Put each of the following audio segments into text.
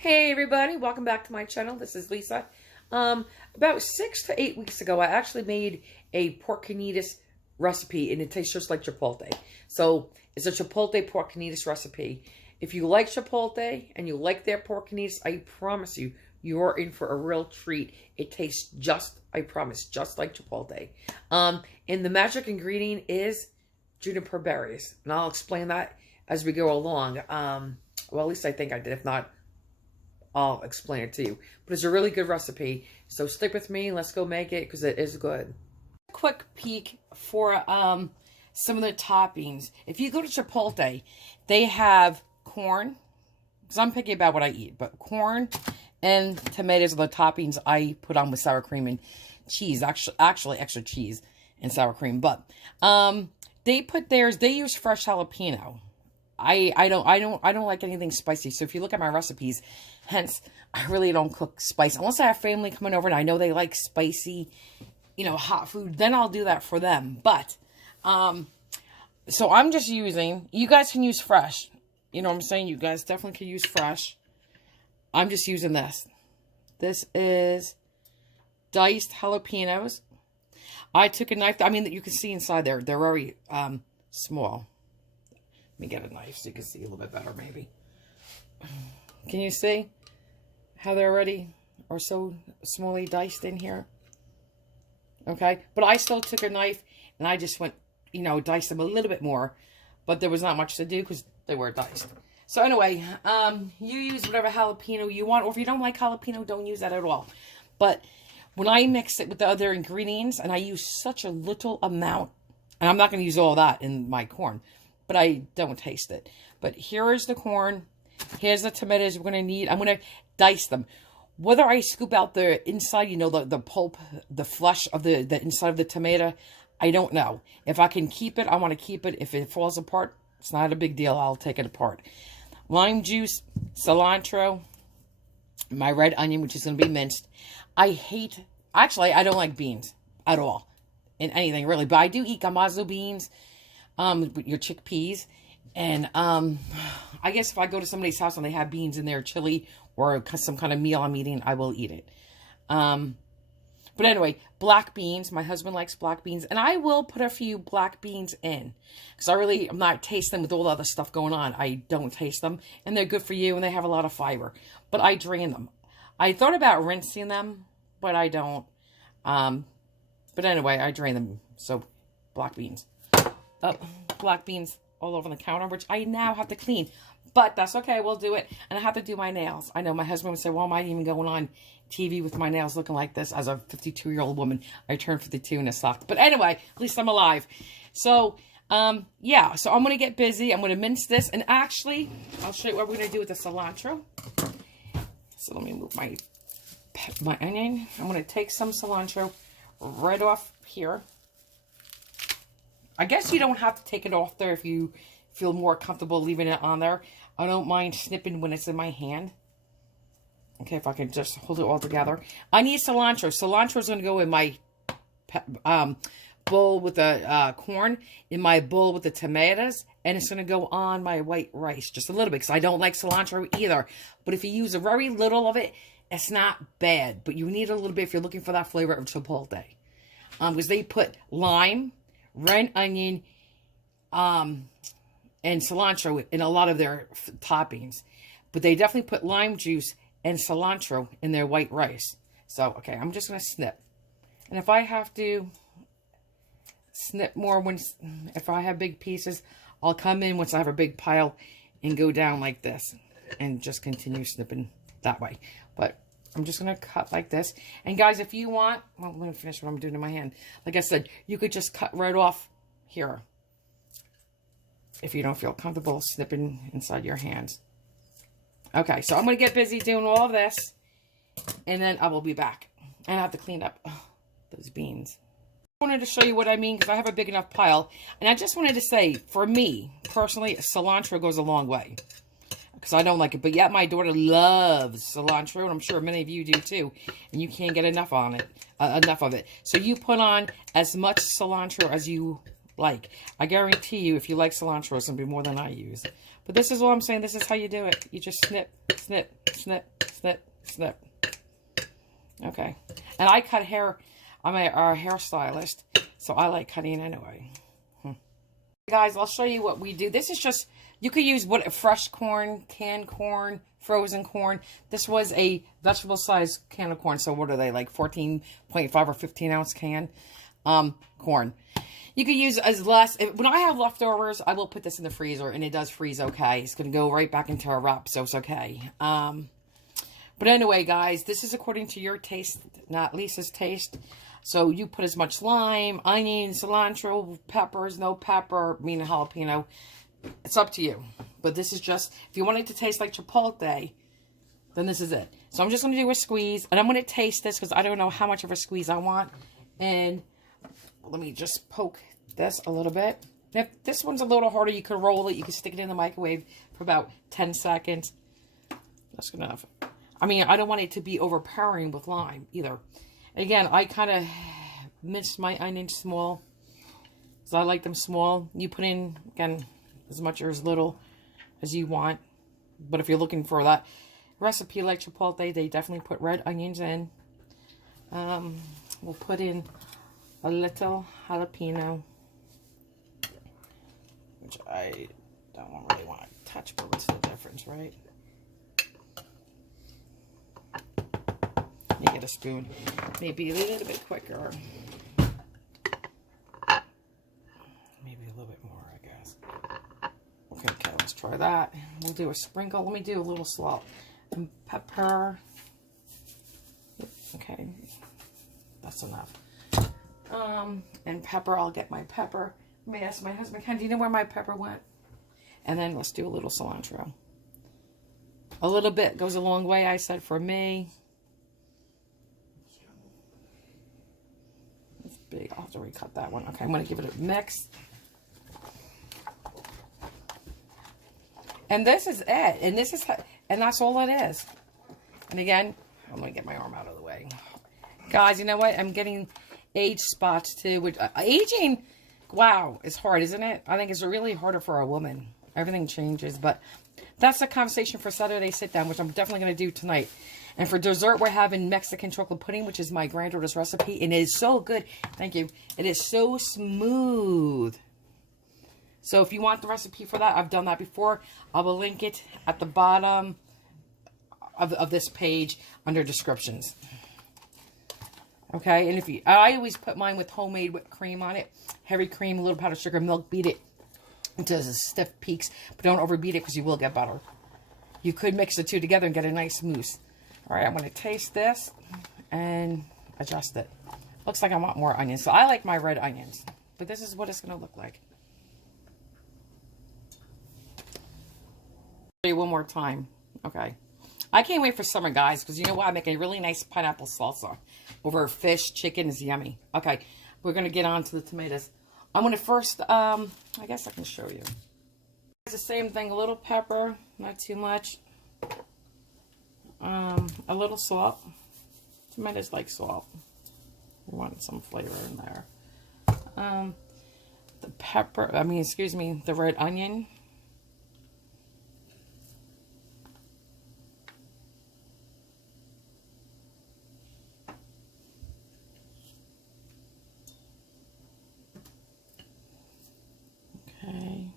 Hey everybody, welcome back to my channel. This is Lisa. About 6 to 8 weeks ago, I actually made a pork carnitas recipe, and it tastes just like Chipotle. So it's a Chipotle pork carnitas recipe. If you like Chipotle and you like their pork carnitas, I promise you, you're in for a real treat. It tastes just, I promise, just like Chipotle. And the magic ingredient is juniper berries, and I'll explain that as we go along. Well, at least I think I did. If not, I'll explain it to you. But it's a really good recipe. So stick with me. Let's go make it because it is good. Quick peek for some of the toppings. If you go to Chipotle, they have corn. Because I'm picky about what I eat. But corn and tomatoes are the toppings I put on with sour cream and cheese. Actually extra cheese and sour cream. But they put theirs. They use fresh jalapeno. I don't like anything spicy. So if you look at my recipes, hence I really don't cook spice unless I have family coming over and I know they like spicy, hot food. Then I'll do that for them. But so I'm just using. You guys can use fresh. You know what I'm saying? You guys definitely can use fresh. I'm just using this. This is diced jalapenos. I took a knife. I mean, you can see inside there. They're very small. Let me get a knife so you can see a little bit better, maybe. Can you see how they're already are so smallly diced in here? Okay, but I still took a knife and I just went, diced them a little bit more, but there was not much to do because they were diced. So anyway, you use whatever jalapeno you want, or if you don't like jalapeno, don't use that at all. But when I mix it with the other ingredients, and I use such a little amount, and I'm not going to use all that in my corn, but I don't taste it. But here is the corn. Here's the tomatoes we're going to need. I'm going to dice them. Whether I scoop out the inside, the pulp, the flesh of the inside of the tomato, I don't know. If I can keep it, I want to keep it. If it falls apart, it's not a big deal. I'll take it apart. Lime juice, cilantro, my red onion, which is going to be minced. Actually, I don't like beans at all in anything, really. But I do eat gamazo beans. Your chickpeas, and I guess if I go to somebody's house and they have beans in their chili or some kind of meal I'm eating, I will eat it. But anyway, black beans. My husband likes black beans, and I will put a few black beans in because I'm not tasting them with all the other stuff going on. I don't taste them, and they're good for you, and they have a lot of fiber. But I drain them. I thought about rinsing them, but I don't. But anyway, I drain them. So black beans. Black beans all over the counter, which I now have to clean. But that's okay. We'll do it. And I have to do my nails. I know my husband would say, well, am I even going on TV with my nails looking like this as a 52-year-old woman? I turned 52 and it sucked. But anyway, at least I'm alive. So, yeah. So I'm going to get busy. I'm going to mince this. And actually, I'll show you what we're going to do with the cilantro. So let me move my onion. I'm going to take some cilantro right off here. I guess you don't have to take it off there if you feel more comfortable leaving it on there. I don't mind snipping when it's in my hand. Okay, if I can just hold it all together. I need cilantro. Cilantro is going to go in my bowl with the corn, in my bowl with the tomatoes, and it's going to go on my white rice. Just a little bit, because I don't like cilantro either. But if you use a very little of it, it's not bad. But you need a little bit if you're looking for that flavor of Chipotle. Because they put lime, red onion, and cilantro in a lot of their toppings. But they definitely put lime juice and cilantro in their white rice. So, okay, I'm just going to snip. And if I have to snip more, if I have big pieces, I'll come in once I have a big pile and go down like this. And just continue snipping that way. But I'm just going to cut like this. And guys, if you want, well, let me finish what I'm doing in my hand. Like I said, you could just cut right off here if you don't feel comfortable snipping inside your hands. Okay, so I'm going to get busy doing all of this, and then I will be back. And I have to clean up those beans. I wanted to show you what I mean because I have a big enough pile. And I just wanted to say, for me, personally, cilantro goes a long way. Because I don't like it. But yet my daughter loves cilantro, and I'm sure many of you do too. And you can't get enough of it. So you put on as much cilantro as you like. I guarantee you, if you like cilantro, it's going to be more than I use. But this is all I'm saying. This is how you do it. You just snip, snip, snip, snip, snip. Okay. And I cut hair. I'm a hairstylist, so I like cutting anyway. Guys, I'll show you what we do. This is just, you could use fresh corn, canned corn, frozen corn. This was a vegetable size can of corn. So what are they, like 14.5 or 15 ounce can corn. You could use as less. When I have leftovers, I will put this in the freezer, and it does freeze okay. It's going to go right back into a wrap, so it's okay. But anyway, guys, this is according to your taste, not Lisa's taste. So you put as much lime, onion, cilantro, peppers, no pepper, meaning jalapeno. It's up to you. But this is just, if you want it to taste like Chipotle, then this is it. So I'm just going to do a squeeze, and I'm going to taste this because I don't know how much of a squeeze I want. And let me just poke this a little bit. And if this one's a little harder, you can roll it. You can stick it in the microwave for about 10 seconds. That's good enough. I mean, I don't want it to be overpowering with lime either. Again, I kind of minced my onions small, because I like them small. You put in, again, as much or as little as you want. But if you're looking for that recipe like Chipotle, they definitely put red onions in. We'll put in a little jalapeno, which I don't really want to touch, but what's the difference, right? You get a spoon, maybe a little bit quicker. Maybe a little bit more, I guess. Okay, let's try that. We'll do a sprinkle. Let me do a little salt and pepper. Okay, that's enough. And pepper, I'll get my pepper. Let me ask my husband, do you know where my pepper went? And then let's do a little cilantro. A little bit goes a long way, I said, for me. Big. I'll have to recut that one. Okay, I'm going to give it a mix. And this is it. And this is, and that's all it is. And again, I'm going to get my arm out of the way. Guys, you know what? I'm getting age spots too. Which aging, wow, is hard, isn't it? I think it's really harder for a woman. Everything changes, but that's a conversation for Saturday sit down, which I'm definitely going to do tonight. And for dessert, we're having Mexican chocolate pudding, which is my granddaughter's recipe. And it is so good. Thank you. It is so smooth. So if you want the recipe for that, I've done that before. I will link it at the bottom of this page under descriptions. Okay, and if you, I always put mine with homemade whipped cream on it. Heavy cream, a little powdered sugar, milk, beat it until it's stiff peaks. But don't overbeat it because you will get butter. You could mix the two together and get a nice mousse. All right, I'm going to taste this and adjust it. Looks like I want more onions. So I like my red onions. But this is what it's going to look like. Show you one more time. Okay. I can't wait for summer, guys, because you know what? I'm making a really nice pineapple salsa over fish. Chicken is yummy. Okay, we're going to get on to the tomatoes. I'm going to first, I guess I can show you. It's the same thing. A little pepper, not too much. A little salt. Tomatoes like salt. We want some flavor in there. The pepper, the red onion. Okay.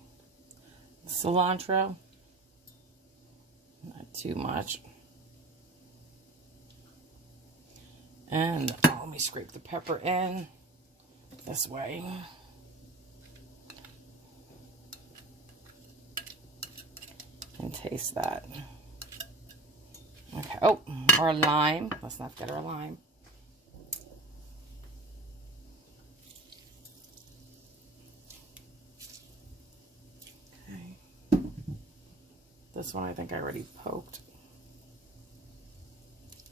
Cilantro. Not too much. And let me scrape the pepper in this way. And taste that. Okay. Oh, our lime. Let's not forget our lime. Okay. This one I think I already poked.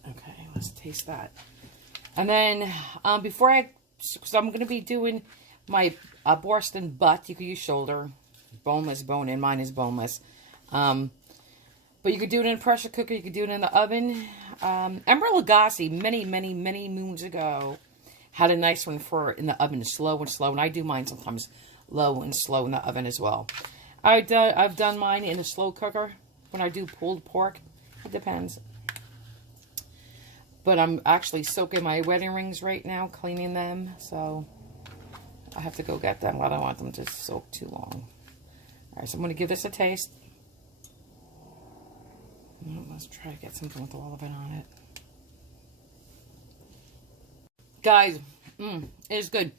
Okay, let's taste that. And then, because I'm going to be doing my Boston butt. You could use shoulder, boneless, bone-in. Mine is boneless. But you could do it in a pressure cooker. You could do it in the oven. Ember Lagasse, many, many, many moons ago, had a nice one for in the oven, slow and slow. And I do mine sometimes low and slow in the oven as well. I've done mine in a slow cooker when I do pulled pork. It depends. But I'm actually soaking my wedding rings right now, cleaning them. So I have to go get them. I don't want them to soak too long. All right, so I'm going to give this a taste. Let's try to get something with all of it on it. Guys, it is good.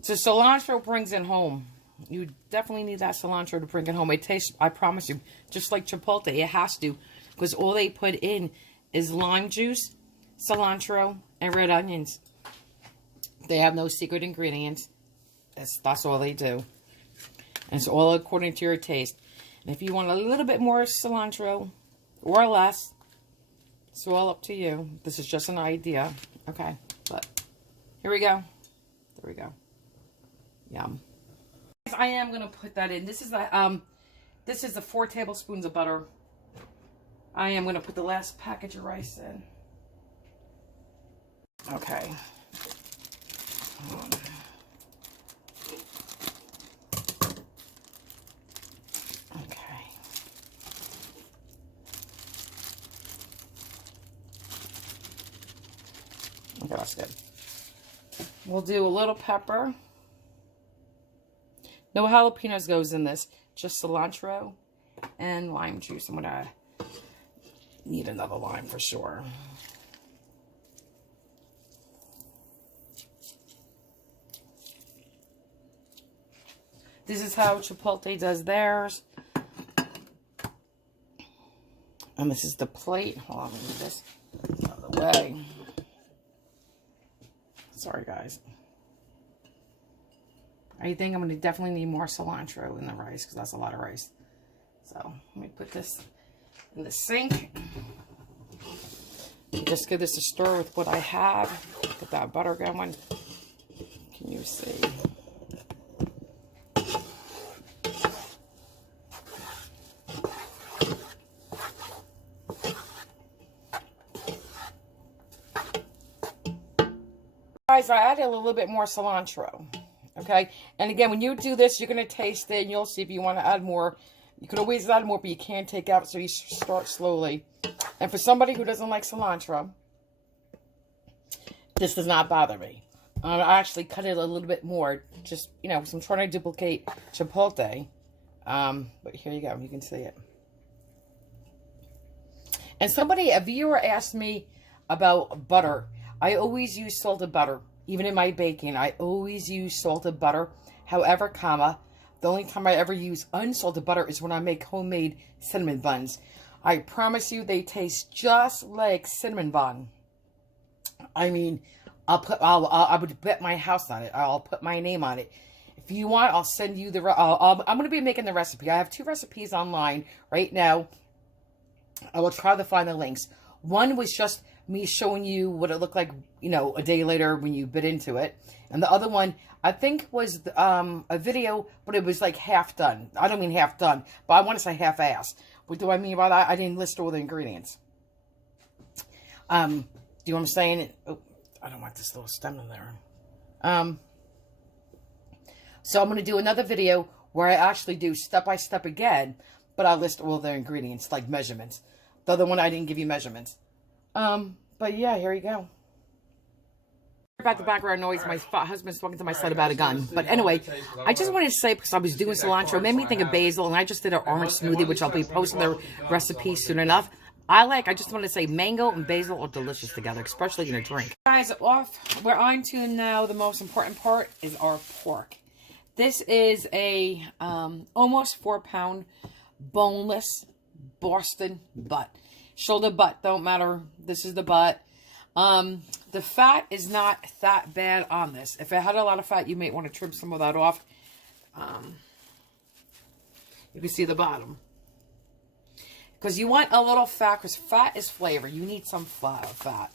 So cilantro brings it home. You definitely need that cilantro to bring it home. It tastes, I promise you, just like Chipotle. It has to. Because all they put in is lime juice, cilantro, and red onions. They have no secret ingredients. That's all they do. And it's all according to your taste. And if you want a little bit more cilantro or less, it's all up to you. This is just an idea. Okay, but here we go. There we go. Yum. I am gonna put that in. This is the 4 tablespoons of butter. I am gonna put the last package of rice in. Okay. Okay. Okay, that's good. We'll do a little pepper. No jalapenos goes in this. Just cilantro and lime juice. I'm gonna need another lime for sure. This is how Chipotle does theirs. And this is the plate. Hold on, let me move this out of the way. Sorry, guys. I think I'm going to definitely need more cilantro in the rice because that's a lot of rice. So, let me put this in the sink. Just give this a stir with what I have. Get that butter going. Can you see? Guys, I added a little bit more cilantro. Okay, and again, when you do this, you're going to taste it, and you'll see if you want to add more. You can always add more, but you can't take out, so you start slowly. And for somebody who doesn't like cilantro, this does not bother me. I actually cut it a little bit more, just, you know, because I'm trying to duplicate Chipotle. But here you go, you can see it. And a viewer asked me about butter. I always use salted butter. Even in my baking, I always use salted butter. However, the only time I ever use unsalted butter is when I make homemade cinnamon buns. I promise you, they taste just like cinnamon bun. I mean, I would bet my house on it. I'll put my name on it. If you want, I'll send you the. I'm going to be making the recipe. I have 2 recipes online right now. I will try to find the links. One was just me showing you what it looked like, you know, a day later when you bit into it. And the other one, I think, was a video, but it was like half done. I don't mean half done, but I want to say half-assed. What do I mean by that? I didn't list all the ingredients. Do you know what I'm saying? Oh, I don't want this little stem in there. So I'm going to do another video where I actually do step-by-step again, but I'll list all the ingredients, like measurements. The other one, I didn't give you measurements. But yeah, here you go. About the background noise, my husband's talking to my son about a gun. But anyway, I just wanted to say, because I was doing cilantro, it made me think of basil, and I just did an orange smoothie, which I'll be posting the recipe soon enough. I just want to say mango and basil are delicious together, especially in a drink. Guys, we're on to now the most important part is our pork. This is a almost 4-pound boneless Boston butt. Shoulder butt, don't matter. This is the butt. The fat is not that bad on this. If it had a lot of fat, you might want to trim some of that off. You can see the bottom. Because you want a little fat, because fat is flavor. You need some fat.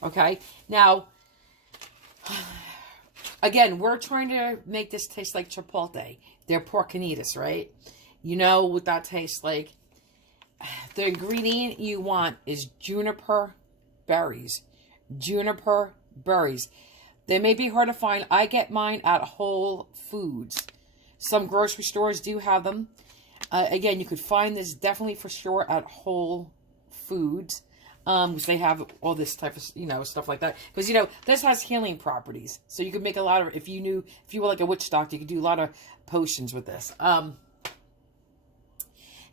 Okay? Now, again, we're trying to make this taste like Chipotle. They're pork carnitas, right? You know what that tastes like. The ingredient you want is juniper berries. Juniper berries. They may be hard to find. I get mine at Whole Foods. Some grocery stores do have them. Again, you could find this definitely for sure at Whole Foods. Because they have all this type of, stuff like that. Because, this has healing properties. So you could make a lot of, if you were like a witch doctor, you could do a lot of potions with this.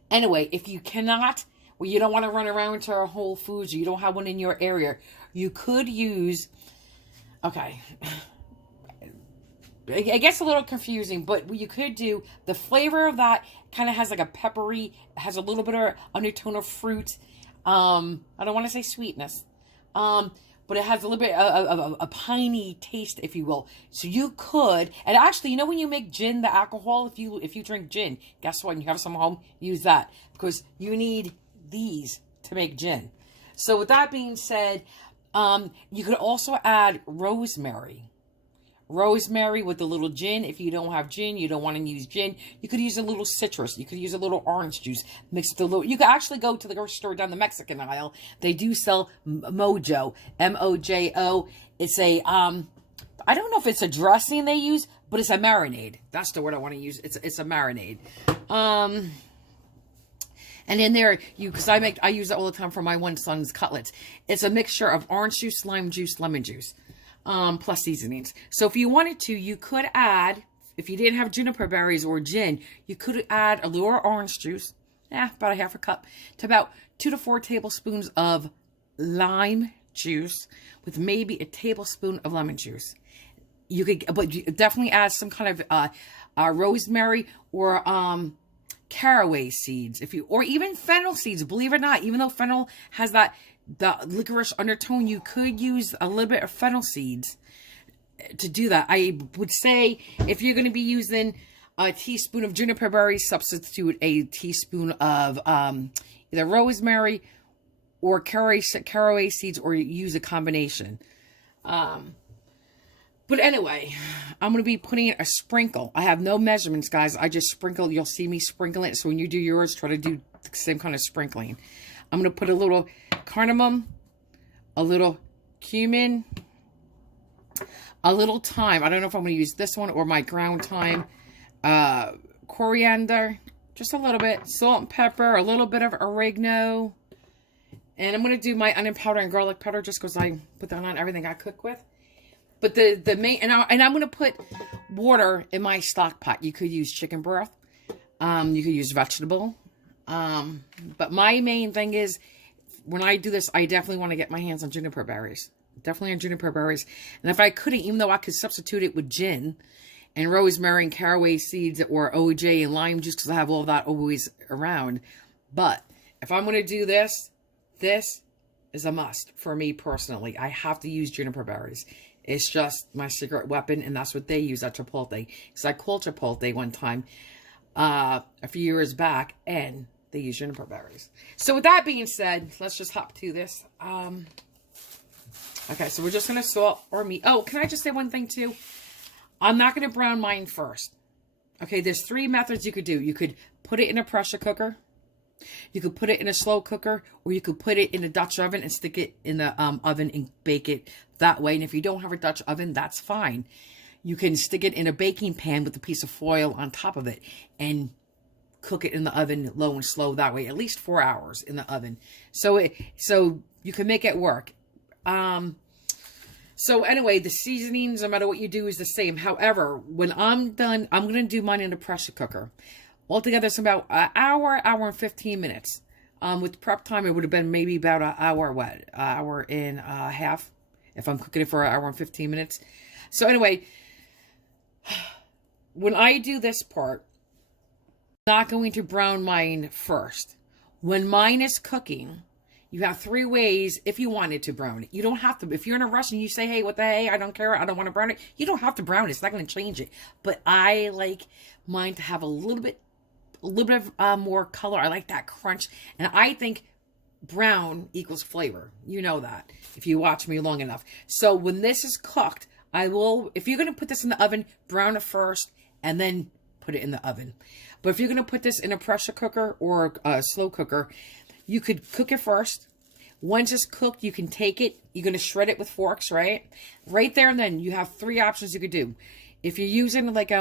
Anyway, if you cannot, well, you don't want to run around to a Whole Foods, or you don't have one in your area, you could use, okay, it gets a little confusing, but what you could do, the flavor of that kind of has like a peppery, has a little bit of undertone of fruit. I don't want to say sweetness, but it has a little bit of a piney taste, if you will. So you could, and actually, when you make gin, the alcohol, if you drink gin, guess what? And you have some home, use that, because you need these to make gin. So with that being said, you could also add rosemary. Rosemary with a little gin. If you don't have gin, you don't want to use gin, you could use a little citrus. You could use a little orange juice. Mix with a little. You could actually go to the grocery store down the Mexican aisle. They do sell Mojo, M-O-J-O. It's a, I don't know if it's a dressing they use, but it's a marinade. That's the word I want to use. It's a marinade. And in there, because I use it all the time for my one son's cutlets. It's a mixture of orange juice, lime juice, lemon juice. Plus seasonings. So if you wanted to, you could add, if you didn't have juniper berries or gin, you could add a little orange juice, about a half a cup, to about 2 to 4 tablespoons of lime juice with maybe a tablespoon of lemon juice. You could, but you definitely add some kind of rosemary or caraway seeds, or even fennel seeds. Believe it or not, even though fennel has the licorice undertone, you could use a little bit of fennel seeds to do that. I would say if you're going to be using a teaspoon of juniper berries, substitute a teaspoon of either rosemary or caraway seeds, or use a combination. But anyway, I'm going to be putting in a sprinkle. I have no measurements, guys. I just sprinkle. You'll see me sprinkle it. So when you do yours, try to do the same kind of sprinkling. I'm going to put a little cardamom, a little cumin, a little thyme. I don't know if I'm going to use this one or my ground thyme. Coriander, just a little bit. Salt and pepper, a little bit of oregano. And I'm going to do my onion powder and garlic powder just because I put that on everything I cook with. But the main, and I'm going to put water in my stock pot. You could use chicken broth. You could use vegetable. But my main thing is, when I do this, I definitely want to get my hands on juniper berries. Definitely on juniper berries. And if I couldn't, even though I could substitute it with gin and rosemary and caraway seeds or OJ and lime juice, because I have all that always around. But if I'm going to do this, this is a must for me personally. I have to use juniper berries. It's just my secret weapon, and that's what they use at Chipotle. Because I called Chipotle one time a few years back, and they use juniper berries. So with that being said, let's just hop to this. Okay, so we're just going to salt our meat. Oh, can I just say one thing too? I'm not going to brown mine first. Okay, there's 3 methods you could do. You could put it in a pressure cooker. You could put it in a slow cooker, or you could put it in a Dutch oven and stick it in the oven and bake it that way. And if you don't have a Dutch oven, that's fine. You can stick it in a baking pan with a piece of foil on top of it and cook it in the oven low and slow that way, at least 4 hours in the oven. So you can make it work. So anyway, the seasonings, no matter what you do, is the same. However, when I'm done, I'm going to do mine in a pressure cooker. Altogether, it's about an hour and 15 minutes. With prep time, it would have been maybe about an hour and a half, if I'm cooking it for an hour and 15 minutes. So anyway, when I do this part, I'm not going to brown mine first. When mine is cooking, you have 3 ways if you wanted to brown it. You don't have to. If you're in a rush and you say, hey, what the hey, I don't care, I don't want to brown it, you don't have to brown it. It's not going to change it. But I like mine to have a little bit of more color. I like that crunch. And I think brown equals flavor. You know that if you watch me long enough. So when this is cooked, I will, if you're going to put this in the oven, brown it first and then put it in the oven. But if you're going to put this in a pressure cooker or a slow cooker, you could cook it first. Once it's cooked, you can take it. You're going to shred it with forks, right? Right there and then you have 3 options you could do. If you're using like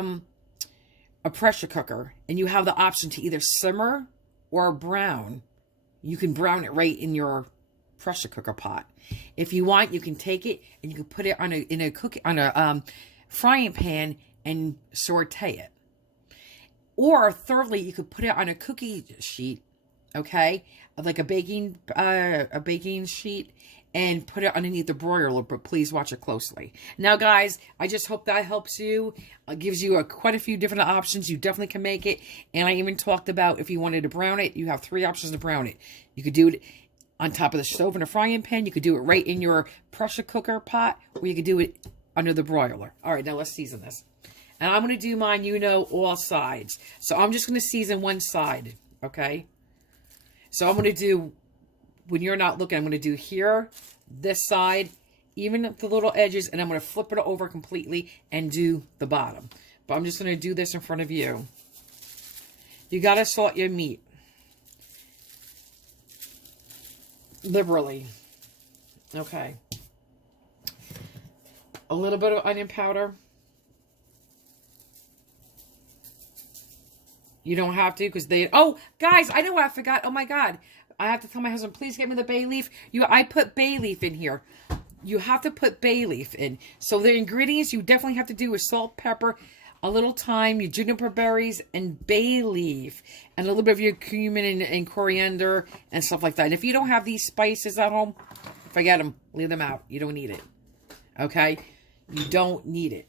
a pressure cooker and you have the option to either simmer or brown, you can brown it right in your pressure cooker pot. If you want, you can take it and you can put it on a frying pan and saute it. Or thirdly, you could put it on a cookie sheet, okay, like a baking sheet, and put it underneath the broiler, but please watch it closely. Now, guys, I just hope that helps you. It gives you quite a few different options. You definitely can make it. And I even talked about if you wanted to brown it, you have 3 options to brown it. You could do it on top of the stove in a frying pan. You could do it right in your pressure cooker pot, or you could do it under the broiler. All right, now let's season this. And I'm going to do mine, all sides. So I'm just going to season one side, okay? So I'm going to do, when you're not looking, I'm going to do here, this side, even the little edges, and I'm going to flip it over completely and do the bottom. But I'm just going to do this in front of you. You got to salt your meat liberally. Okay. A little bit of onion powder. You don't have to, because they... Oh, guys, I know what I forgot. Oh, my God. I have to tell my husband, please get me the bay leaf. I put bay leaf in here. You have to put bay leaf in. So the ingredients you definitely have to do is salt, pepper, a little thyme, your juniper berries, and bay leaf. And a little bit of your cumin and coriander and stuff like that. And if you don't have these spices at home, forget them. Leave them out. You don't need it. Okay? You don't need it.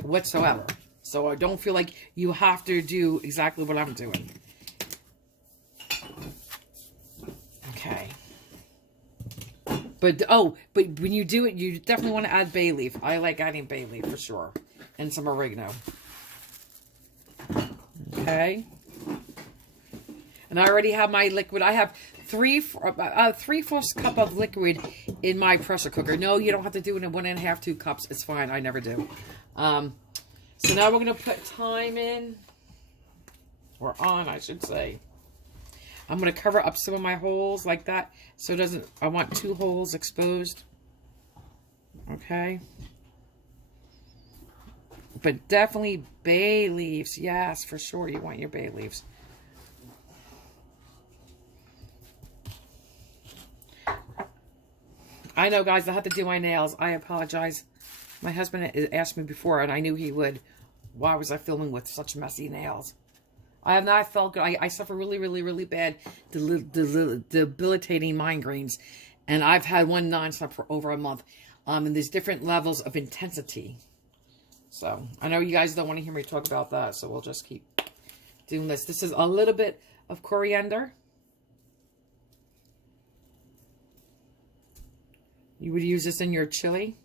Whatsoever. So I don't feel like you have to do exactly what I'm doing. Okay. But when you do it, you definitely want to add bay leaf. I like adding bay leaf for sure. And some oregano. Okay. And I already have my liquid. I have 3/4 cup of liquid in my pressure cooker. No, you don't have to do it in 1 1/2, 2 cups. It's fine. I never do. So now we're going to put thyme in. Or on, I should say. I'm going to cover up some of my holes like that. So it doesn't... I want 2 holes exposed. Okay. But definitely bay leaves. Yes, for sure. You want your bay leaves. I know, guys. I have to do my nails. I apologize. My husband asked me before, and I knew he would. Why was I filming with such messy nails? I have not felt good. I suffer really, really, really bad debilitating migraines. And I've had one nonstop for over a month. And there's different levels of intensity. So, I know you guys don't want to hear me talk about that. So, we'll just keep doing this. This is a little bit of coriander. You would use this in your chili.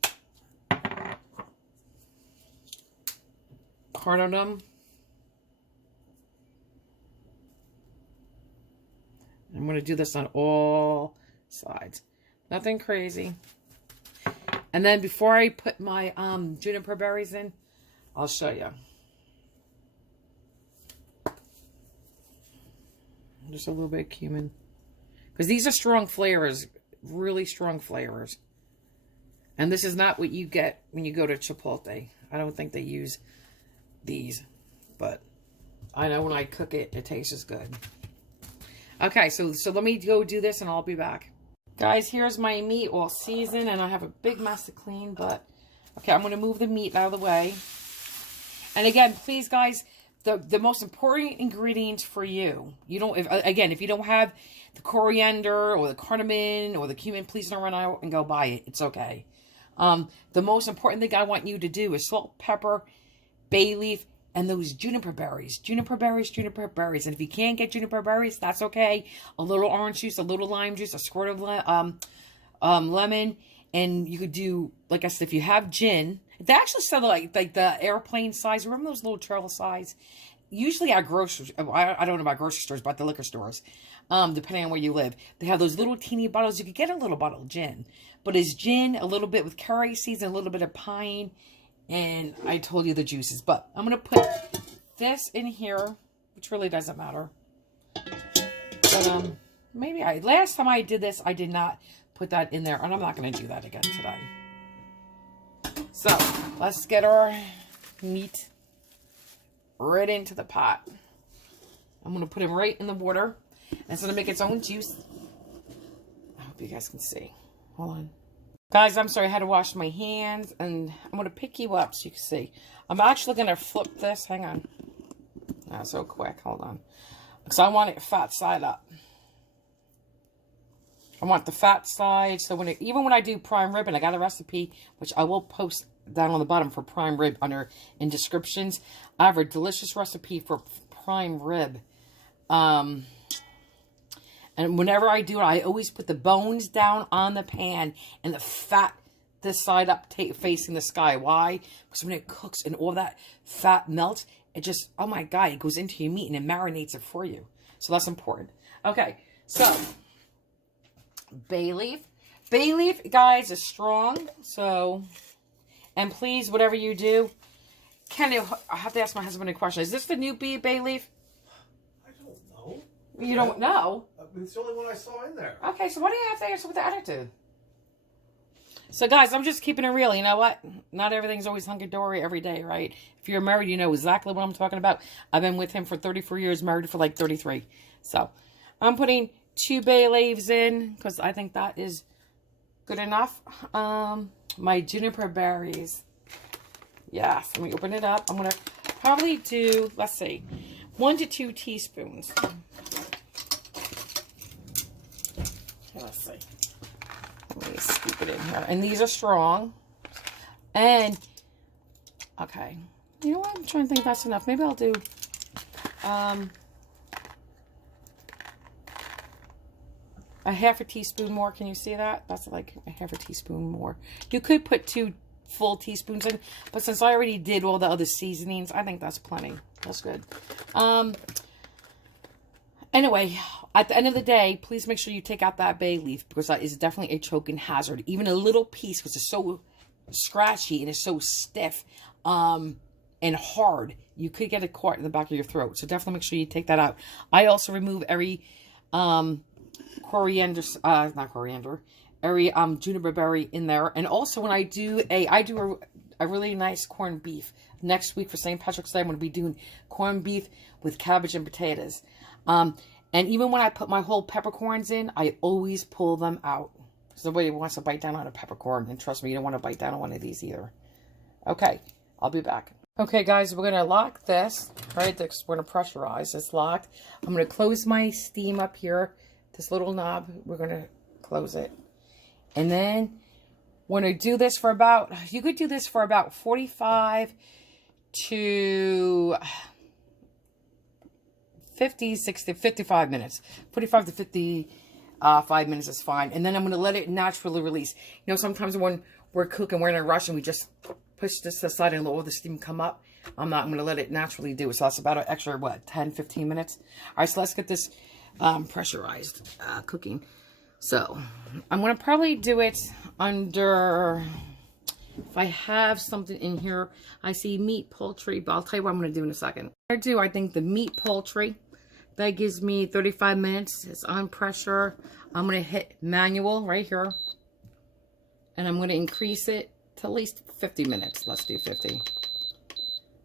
Cardamom. I'm going to do this on all sides. Nothing crazy. And then before I put my juniper berries in, I'll show you. Just a little bit of cumin. Because these are strong flavors. Really strong flavors. And this is not what you get when you go to Chipotle. I don't think they use these. But I know when I cook it, it tastes good. Okay, so let me go do this and I'll be back. Guys, here's my meat all seasoned and I have a big mess to clean, but okay, I'm going to move the meat out of the way. And again, please guys, the most important ingredients for you. If you don't have the coriander or the cardamom or the cumin, please don't run out and go buy it. It's okay. The most important thing I want you to do is salt, pepper, bay leaf, and those juniper berries. Juniper berries, juniper berries. And if you can't get juniper berries, that's okay. A little orange juice, a little lime juice, a squirt of lemon. And you could do, like I said, if you have gin. They actually sell like the airplane size. Remember those little travel size? Usually at grocery, I don't know about grocery stores, but the liquor stores, depending on where you live. They have those little teeny bottles. You could get a little bottle of gin. But it's gin, a little bit with curry seeds, and a little bit of pine. And I told you the juices. But I'm going to put this in here, which really doesn't matter. But maybe last time I did this, I did not put that in there. And I'm not going to do that again today. So, let's get our meat right into the pot. I'm going to put him right in the water. And it's going to make its own juice. I hope you guys can see. Hold on. Guys, I'm sorry. I had to wash my hands. And I'm going to pick you up so you can see. I'm actually going to flip this. Hang on. Not so quick. Hold on. Because I want it fat side up. I want the fat side. So even when I do prime rib, and I got a recipe, which I will post down on the bottom for prime rib in descriptions. I have a delicious recipe for prime rib. And whenever I do it, I always put the bones down on the pan and the fat this side up facing the sky. Why? Because when it cooks and all that fat melts, it just, oh my God, it goes into your meat and it marinates it for you. So that's important. Okay, so bay leaf. Bay leaf, guys, is strong. So, and please, whatever you do, I have to ask my husband a question. Is this the new bay leaf? You don't know? It's the only one I saw in there. Okay, so why do you have to answer with the attitude? So, guys, I'm just keeping it real. You know what? Not everything's always hunky-dory every day, right? If you're married, you know exactly what I'm talking about. I've been with him for 34 years, married for like 33. So, I'm putting 2 bay leaves in because I think that is good enough. My juniper berries. Yes, let me open it up. I'm going to probably do, let's see, 1 to 2 teaspoons. Let's see. Let me scoop it in here. And these are strong. And, okay. You know what? I'm trying to think that's enough. Maybe I'll do, a half a teaspoon more. Can you see that? That's like a half a teaspoon more. You could put 2 full teaspoons in. But since I already did all the other seasonings, I think that's plenty. That's good. Anyway, at the end of the day, please make sure you take out that bay leaf because that is definitely a choking hazard. Even a little piece because it's so scratchy and it's so stiff and hard. You could get it caught in the back of your throat. So definitely make sure you take that out. I also remove every coriander, every juniper berry in there. And also when I do a really nice corned beef. Next week for St. Patrick's Day, I'm going to be doing corned beef with cabbage and potatoes. And even when I put my whole peppercorns in, I always pull them out. Because nobody wants to bite down on a peppercorn. And trust me, you don't want to bite down on one of these either. Okay, I'll be back. Okay, guys, we're going to lock this. Right, we're going to pressurize. It's locked. I'm going to close my steam up here. This little knob, we're going to close it. And then we're going to do this for about, you could do this for about 45 to 50, 60, 55 minutes. 45 to 55 minutes is fine. And then I'm going to let it naturally release. You know, sometimes when we're cooking, we're in a rush and we just push this to the side and let all the steam come up. I'm going to let it naturally do it. So that's about an extra, what, 10, 15 minutes? All right, so let's get this pressurized cooking. So I'm going to probably do it under, if I have something in here, I see meat, poultry, but I'll tell you what I'm going to do in a second. I think the meat poultry, that gives me 35 minutes. It's on pressure. I'm going to hit manual right here. And I'm going to increase it to at least 50 minutes. Let's do 50.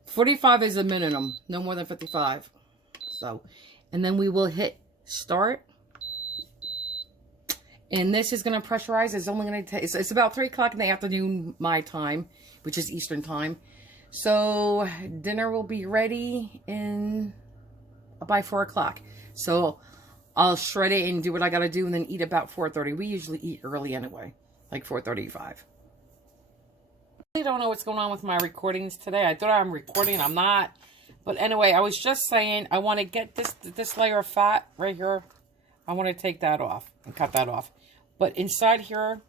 45 is a minimum. No more than 55. So, and then we will hit start. And this is going to pressurize. It's only going to take, it's about 3 o'clock in the afternoon, my time, which is Eastern time. So dinner will be ready by 4 o'clock. So I'll shred it and do what I got to do and then eat about 4:30. We usually eat early anyway, like 4:35. I really don't know what's going on with my recordings today. I thought I'm recording. I'm not. But anyway, I was just saying I want to get this layer of fat right here. I want to take that off and cut that off. But inside here,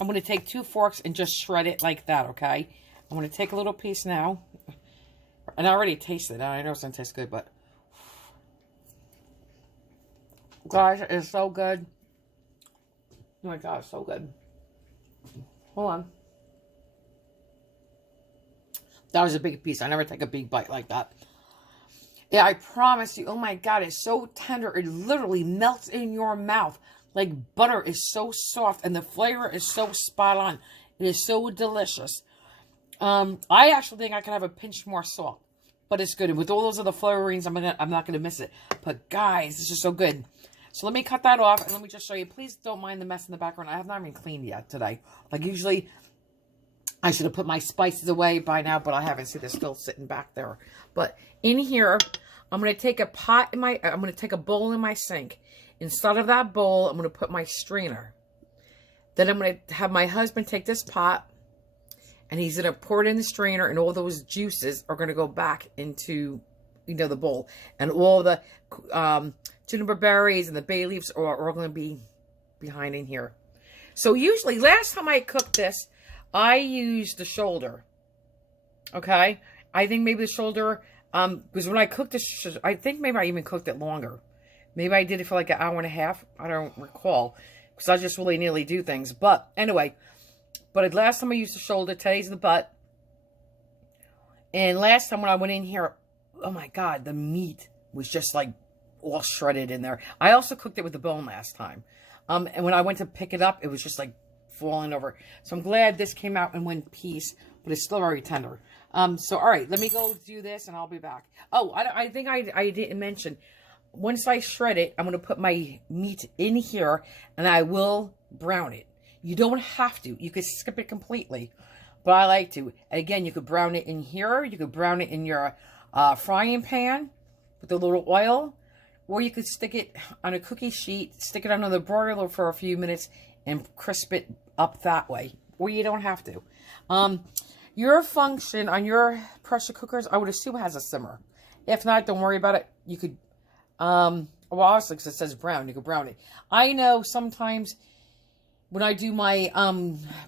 I'm going to take 2 forks and just shred it like that, okay? I'm going to take a little piece now. And I already tasted it. I know it's going to taste good, but... Guys, it's so good. Oh my God, it's so good. Hold on. That was a big piece. I never take a big bite like that. Yeah, I promise you. Oh my God, it's so tender. It literally melts in your mouth. Like butter is so soft and the flavor is so spot on. It is so delicious. I actually think I could have a pinch more salt. but it's good. And with all those other flavorings, I'm not gonna miss it. But guys, this is so good. So let me cut that off, and let me just show you. Please don't mind the mess in the background. I have not even cleaned yet today. Like usually, I should have put my spices away by now, but I haven't. See, they're still sitting back there. But in here, I'm going to take a I'm going to take a bowl in my sink. Inside of that bowl, I'm going to put my strainer. Then I'm going to have my husband take this pot, and he's going to pour it in the strainer, and all those juices are going to go back into, the bowl. And all the juniper berries and the bay leaves are all going to be behind in here. So usually, last time I cooked this, I used the shoulder. Okay? I think maybe the shoulder, because when I cooked this, I think maybe I even cooked it longer. Maybe I did it for like an hour and a half. I don't recall. Because I just really nearly do things. But anyway, last time I used the shoulder, today's the butt. And last time when I went in here, oh my God, the meat was just like all shredded in there. I also cooked it with the bone last time. And when I went to pick it up, it was just like falling over. So I'm glad this came out in one piece, but it's still very tender. So all right, let me go do this and I'll be back. Oh, I think I didn't mention, once I shred it, I'm going to put my meat in here and I will brown it. You don't have to. You could skip it completely, but I like to. And again, you could brown it in here. You could brown it in your frying pan with a little oil, or you could stick it on a cookie sheet, stick it under the broiler for a few minutes and crisp it up that way, or you don't have to. Your function on your pressure cookers, I would assume, has a simmer. If not, don't worry about it. You could, well, obviously, because it says brown, you could brown it. I know sometimes when I do my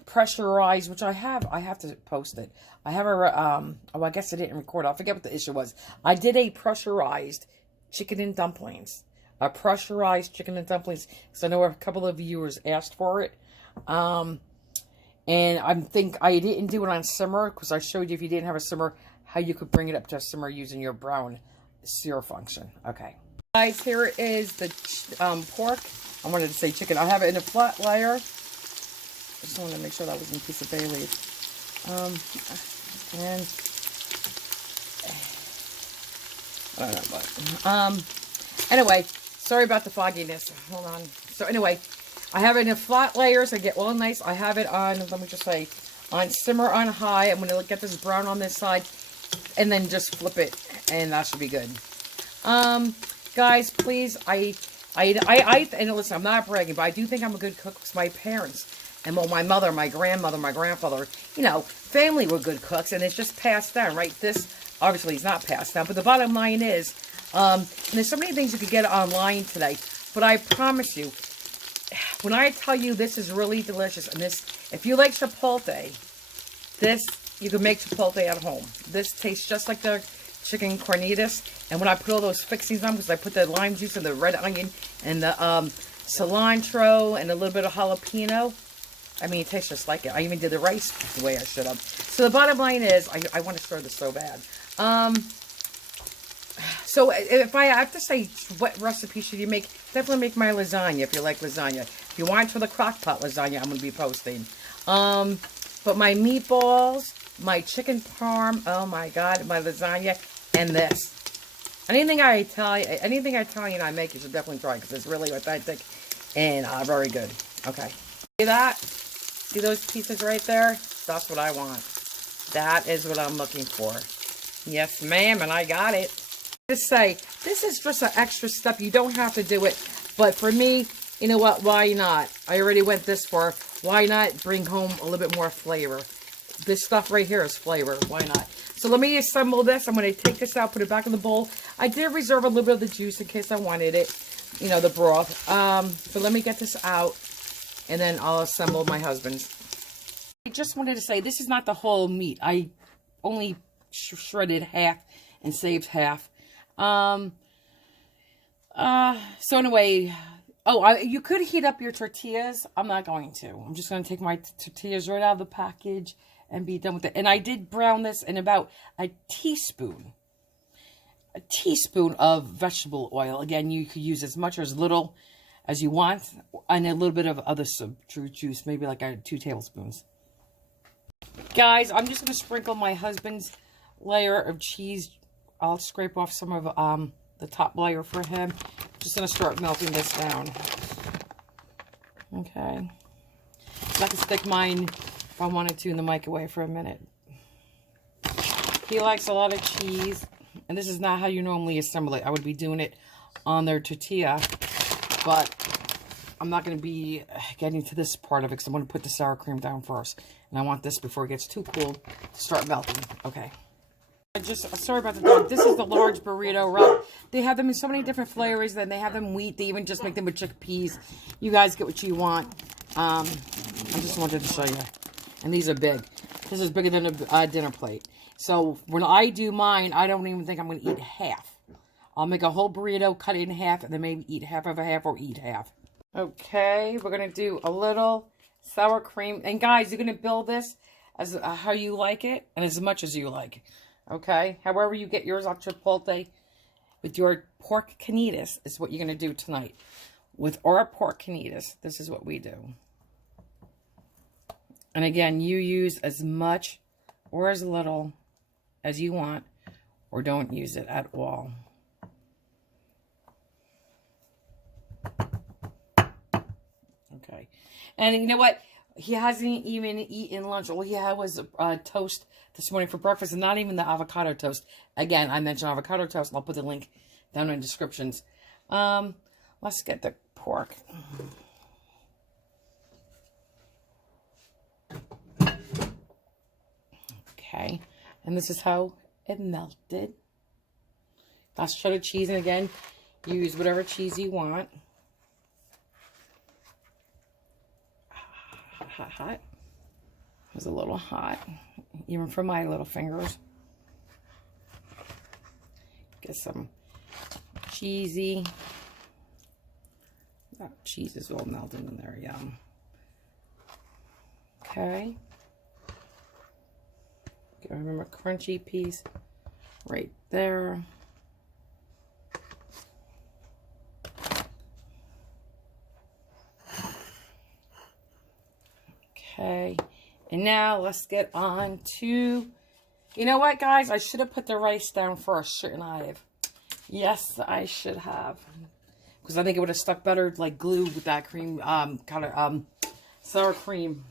pressurized, which I have to post it. I have a, oh, I guess I didn't record. I forget what the issue was. I did a pressurized chicken and dumplings. A pressurized chicken and dumplings, because I know a couple of viewers asked for it. And I think I didn't do it on simmer, because I showed you if you didn't have a simmer, how you could bring it up to a simmer using your brown sear function. Okay. Guys, here is the pork. I wanted to say chicken. I have it in a flat layer. I just wanted to make sure that was in a piece of bay leaf. And I don't know, but anyway, sorry about the fogginess. Hold on. So anyway, I have it in flat layers. I get all nice. I have it on, let me just say, on simmer on high. I'm going to get this brown on this side and then just flip it, and that should be good. Guys, please, and listen, I'm not bragging, but I do think I'm a good cook because my parents and well, my mother, my grandmother, my grandfather, family were good cooks, and it's just passed down, right? This obviously is not passed down, but the bottom line is, and there's so many things you could get online today, but I promise you, when I tell you this is really delicious, and this, if you like Chipotle, you can make Chipotle at home. This tastes just like the chicken carnitas, and when I put all those fixings on, because I put the lime juice and the red onion and the cilantro and a little bit of jalapeno, I mean, it tastes just like it. I even did the rice the way I should have. So the bottom line is, I want to stir this so bad. So if I have to say what recipe should you make, definitely make my lasagna if you like lasagna. If you want it for the crock pot lasagna, I'm going to be posting. But my meatballs, my chicken parm, oh my God, my lasagna, and this. Anything Italian I make, you should definitely try because it's really authentic and very good. Okay. See that? See those pieces right there? That's what I want. That is what I'm looking for. Yes, ma'am, and I got it. To say, this is just an extra step. You don't have to do it. But for me, you know what? Why not? I already went this far. Why not bring home a little bit more flavor? This stuff right here is flavor. Why not? So let me assemble this. I'm going to take this out, put it back in the bowl. I did reserve a little bit of the juice in case I wanted it. The broth. But let me get this out. And then I'll assemble my husband's. I just wanted to say, this is not the whole meat. I only shredded half and saved half. So anyway, you could heat up your tortillas. I'm not going to. I'm just going to take my tortillas right out of the package and be done with it. And I did brown this in about a teaspoon of vegetable oil. Again, you could use as much or as little as you want, and a little bit of other juice, maybe like 2 tablespoons. Guys, I'm just going to sprinkle my husband's layer of cheese I'll scrape off some of the top layer for him. Just going to start melting this down. Okay. I can stick mine, if I wanted to, in the microwave for a minute. He likes a lot of cheese. And this is not how you normally assemble it. I would be doing it on their tortilla. But I'm not going to be getting to this part of it because I'm going to put the sour cream down first. And I want this before it gets too cool to start melting. Okay. Sorry about the dog. This is the large burrito wrap. They have them in so many different flavors. Then they have them wheat. They even just make them with chickpeas. You guys get what you want. I just wanted to show you. And these are big. This is bigger than a dinner plate. So when I do mine, I don't even think I'm going to eat half. I'll make a whole burrito, cut it in half, and then maybe eat half of a half or eat half. Okay, we're going to do a little sour cream. And guys, you're going to build this as how you like it and as much as you like. Okay, however you get yours on Chipotle with your pork carnitas is what you're going to do tonight. With our pork carnitas, this is what we do. And again, you use as much or as little as you want, or don't use it at all. Okay, and you know what? He hasn't even eaten lunch. All he had was toast this morning for breakfast, and not even the avocado toast. Again, I mentioned avocado toast, and I'll put the link down in the descriptions. Let's get the pork. Okay, and this is how it melted. That's cheddar cheese, and again, use whatever cheese you want. Hot, hot. It was a little hot, even for my little fingers. Get some cheesy. That cheese is all melted in there, yum. Okay. Remember, crunchy piece right there. Okay, and now let's get on to, you know what, guys? I should have put the rice down first, shouldn't I have? Yes, I should have, because I think it would have stuck better like glue with that cream, sour cream.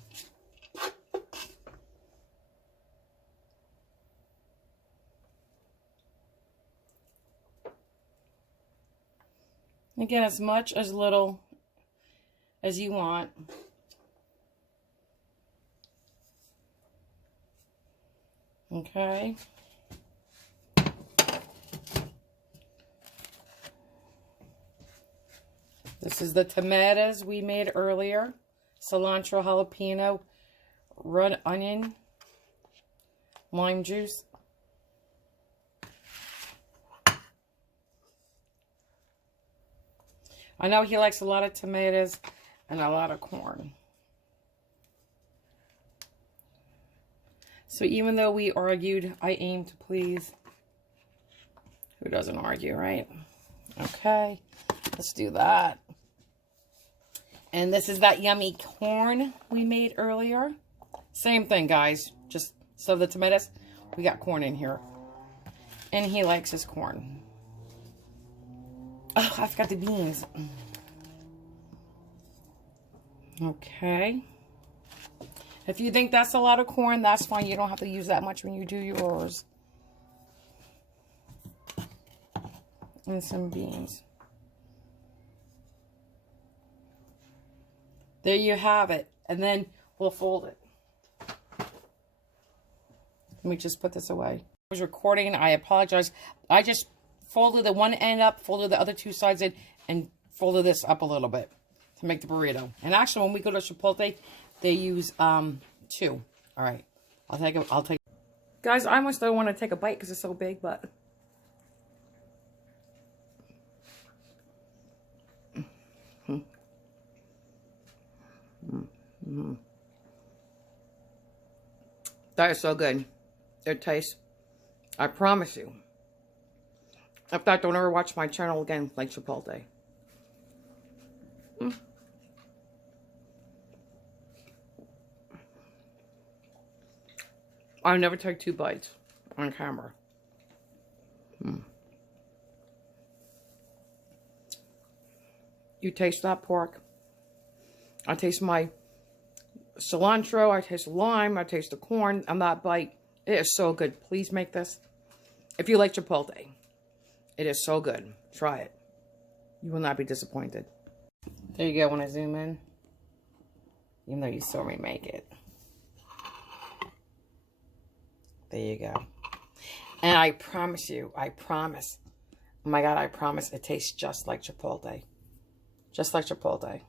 Again, as much as little as you want. Okay. This is the tomatoes we made earlier. Cilantro, jalapeno, red onion, lime juice. I know he likes a lot of tomatoes and a lot of corn. So even though we argued, I aim to please. Who doesn't argue, right? Okay, let's do that. And this is that yummy corn we made earlier. Same thing, guys. Just so the tomatoes, we got corn in here. And he likes his corn. Oh, I forgot the beans. Okay. If you think that's a lot of corn, that's fine. You don't have to use that much when you do yours. And some beans. There you have it. And then we'll fold it. Let me just put this away. I was recording. I apologize. I just folded the one end up, folded the other two sides in, and folded this up a little bit to make the burrito. And actually, when we go to Chipotle, they use two. All right, I'll take. Guys, I almost don't want to take a bite because it's so big, but. That is so good. It tastes, I promise you. In fact, don't ever watch my channel again like Chipotle. I never take 2 bites on camera. You taste that pork. I taste my cilantro. I taste the lime. I taste the corn on that bite. It is so good. Please make this. If you like Chipotle, it is so good. Try it. You will not be disappointed. There you go when I zoom in. Even though you saw me make it. There you go. And I promise you, I promise. Oh my God, I promise it tastes just like Chipotle. Just like Chipotle.